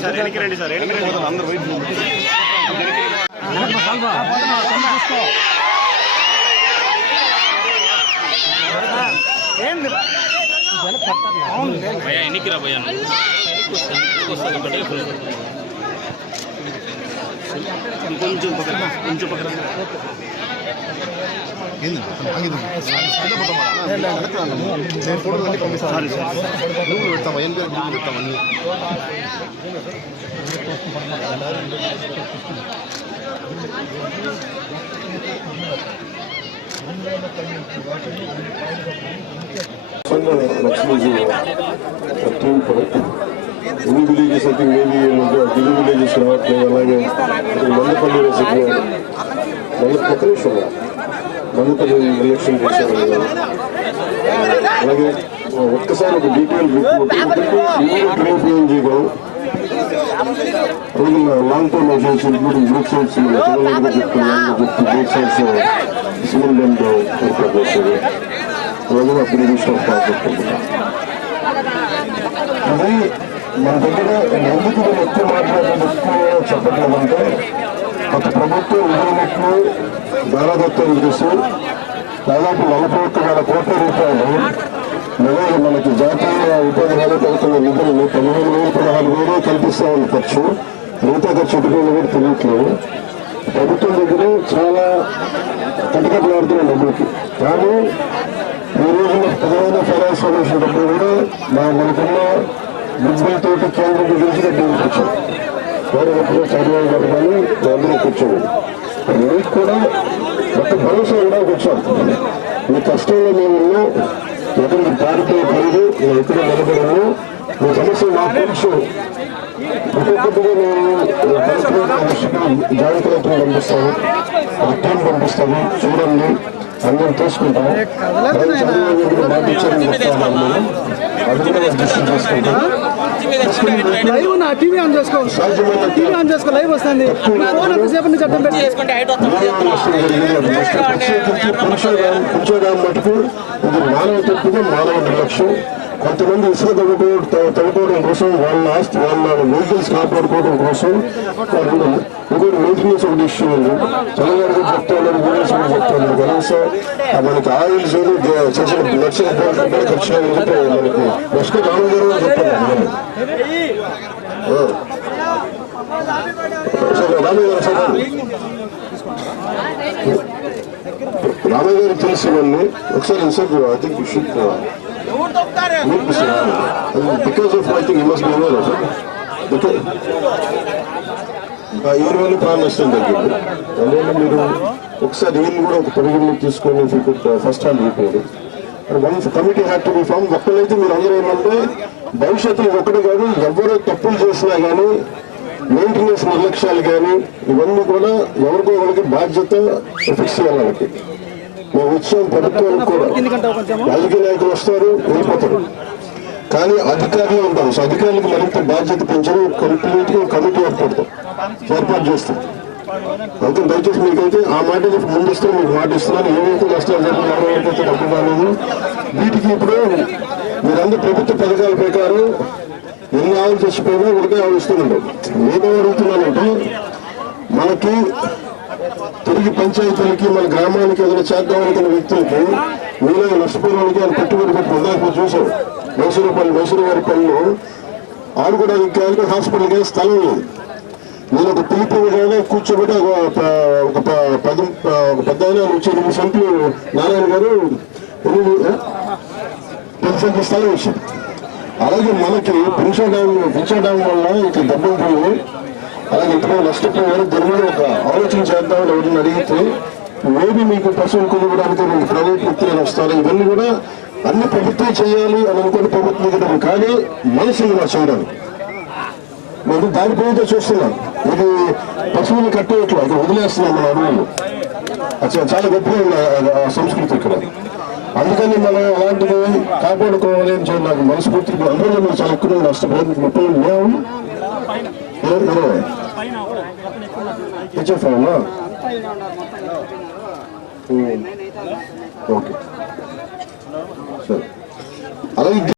Sir వెనక్కి రండి sir వెనక్కి రండి అందరూ బయట భయ్యా ఎన్నికి రా భయ్యా కొంచెం పక్కన కొంచెం పక్కన கொஞ்சம் பக்கத்தில் கொஞ்சம் பக்கத்தில் சொன்னது லட்சுமிஜி தூள் பொருள் ఎన్ని విలేజెస్ అయితే మేబీ దిగు విలేజెస్ రావట్లేదు అలాగే మందపల్లి ఒక్క నిమిషం మందపల్లి ఎలక్షన్ చేశారు. అలాగే ఒక్కసారి ఒక డీటెయిల్ పిఎన్జీ గారు long term agency including group sides Chandrababu చెప్తున్నాను చెప్తూ గ్రూప్ సైడ్స్ సివిల్ బెండ్ ఏర్పాటు చేశారు అలాగే అప్పుడు విషయం చెప్తున్నాను అది మన దగ్గర ఎందుకు నేను ఎక్కువ మాట్లాడడం ఎక్కువ చెప్పట్లేదంటే గత ప్రభుత్వం నిధులకు దారాదత్తం చేసి దాదాపు నలభై ఒక్క వేల కోట్ల రూపాయలు అలాగే మనకి జాతీయ ఉపాధి హామీ పథకం నిధులను పదిహేను వేలు పదహారు వేలు కల్పిస్తా కల్పిస్తామని ఖర్చు. మిగతా ఖర్చు ఎటుకోవాలో కూడా తెలియట్లేదు. ప్రభుత్వం దగ్గర చాలా కటకట్లాడుతున్న డబ్బులకి కానీ ఈ రోజున ప్రధాన ఫైనాన్స్ కమిషన్ డబ్బులు కూడా మా మనకున్న బిడ్డలతోటి కేంద్రం గురించి డబ్బులు కూర్చోం వేరే ఎప్పుడు చదివే గారు కానీ అందరూ కూర్చోండి మీకు కూడా ఒక భరోసా కూడా వచ్చాం మీ కష్టంలో మేము ఉన్నాం. ఎక్కడికి పారిపోయే పనులు మేము ఎక్కడ నిలబడము. మీ సమస్య మా తెలుసు. ఒక్కొక్కటిగా మేము కలెక్టర్ పంపిస్తాము. అర్థం పంపిస్తాము. చూడండి. అందరం తీసుకుంటాం చంద్రబాబు గారికి బాధ్యత అది కూడా దృష్టి చేసుకుంటాం లైవ్ నా టీవీ ఆన్ చేసుకో. టీవీ ఆన్ చేసుకో. లైవ్ వస్తుంది. ఫోన్ ఎంతసేపు నుంచి మటుకు ఇది మానవ తప్పుగా మానవ నిర్లక్ష్యం కొంతమంది ఇసుక తగ్గుకోవడం తగ్గుకోవడం కోసం వాళ్ళ ఆస్తి వాళ్ళ వెహికల్స్ కాపాడుకోవడం కోసం వాళ్ళు ఇంకోటి మెయింటెనెన్స్ ఒకటి ఇష్యూ ఉంది చంద్రబాబు గారు చెప్తున్నారు గురించి కూడా కనీసం మనకి ఆయిల్ చేసి చేసిన లక్షల రూపాయలు ఖర్చు మనకి లక్ష్మీ రామగారు కూడా చెప్పారు ఆ. సరే రామయ్య గారు సరే రామయ్య గారు తెలిసి ఇవన్నీ ఒకసారి insert I think you should because of I think you must be aware of ఈ రోజు ప్రాణ నష్టం తగ్గింది అందువల్ల మీరు ఒకసారి దీన్ని కూడా ఒక పరిగణలో తీసుకొని first hand report one committee had to be form ఒక్కడైతే మీరు అందరూ ఏంటంటే భవిష్యత్తులో ఒకటి కాదు ఎవరు తప్పులు చేసినా కానీ మెయింటెనెన్స్ నిర్లక్ష్యాలు కానీ ఇవన్నీ కూడా ఎవరికో ఒకరికి బాధ్యత ఫిక్స్ చేయాలి వాళ్ళకి. మేము వచ్చాం ప్రభుత్వానికి కూడా. రాజకీయ నాయకులు వస్తారు వెళ్ళిపోతారు. కానీ అధికారులు ఉంటారు. సో అధికారులకు మరింత బాధ్యత పెంచడం కంప్లీట్గా కమిటీ ఏర్పడతాం ఏర్పాటు చేస్తాం అంతే దయచేసి మీకైతే ఆ మాట ముందిస్తే మీకు మాట ఇస్తున్నాను. ఏవైతే నష్టాలు జరిగిన డబ్బు కాలేదు వీటికి ఇప్పుడు మీరందరూ ప్రభుత్వ పథకాల ప్రకారం ఎన్ని ఆవులు చచ్చిపోయినా ఒకటే ఆవు ఇస్తున్నాడు. ఏదో అడుగుతున్నానంటే మనకి తిరిగి పంచాయతీలకి మన గ్రామానికి ఏదైనా చేద్దాం అనుకున్న వ్యక్తులకి మీలో నష్టపోయిన వాళ్ళకి ఆయన పెట్టుబడి పెట్టి ఇందాక చూసాం మైసూరుపల్లి మైసూరు వారి పనిలో ఆడుకోవడానికి కానీ హాస్పిటల్కి స్థలం లేదు. నేను ఒక పిలుపు ఇవ్వగానే కూర్చోబెట్టి ఒక పెద్ద ఒక పెద్ద ఆయన వచ్చి ఎనిమిది సెంట్లు నారాయణ గారు ఎనిమిది పది సెంట్లు స్థలం వచ్చింది అలాగే మనకి పెన్షన్ డ్యామ్ పెన్షన్ డ్యామ్ వల్ల ఇట్లా దెబ్బలు పోయి అలాగే ఎప్పుడో నష్టపోయారు దాని ఒక ఆలోచన చేద్దామని ఎవరిని అడిగితే మేబీ మీకు పశువులు కొనుగోడానికి మీకు ప్రైవేట్ వ్యక్తులు వస్తారు ఇవన్నీ కూడా అన్ని ప్రభుత్వం చేయాలి అని అనుకుని ప్రభుత్వం దగ్గర కానీ మనుషులు ఇలా చేయడం మేము దాని పేరుతో చూస్తున్నాం. ఇది పశువులు కట్టేయట్లా ఇక్కడ వదిలేస్తున్నాం మన అడవులు. చాలా గొప్పగా ఉన్న సంస్కృతి ఇక్కడ. అందుకని మనం అలాంటివి కాపాడుకోవాలి అని చెప్పి నాకు మనస్ఫూర్తి అందరూ చాలా ఎక్కువ నష్టపోయింది ముప్పై మేము ఇరవై. అవునా ఓకే. సరే. అలాగే